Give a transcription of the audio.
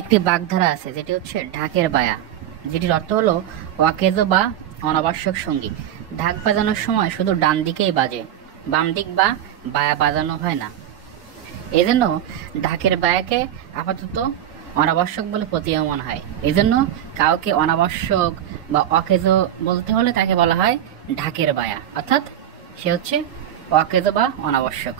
একটি বাগধারা আছে যেটি হচ্ছে ঢাকের বায়া, যেটির অর্থ হলো অকেজ বা অনাবশ্যক সঙ্গী। ঢাক বাজানোর সময় শুধু ডান দিকেই বাজে, বাম দিক বা বায়া বাজানো হয় না। এই জন্য ঢাকের বায়াকে আপাতত অনাবশ্যক বলে প্রতীয়মান হয়। এই জন্য কাউকে অনাবশ্যক বা অকেজ বলতে হলে তাকে বলা হয় ঢাকের বায়া, অর্থাৎ সে হচ্ছে অকেজ বা অনাবশ্যক।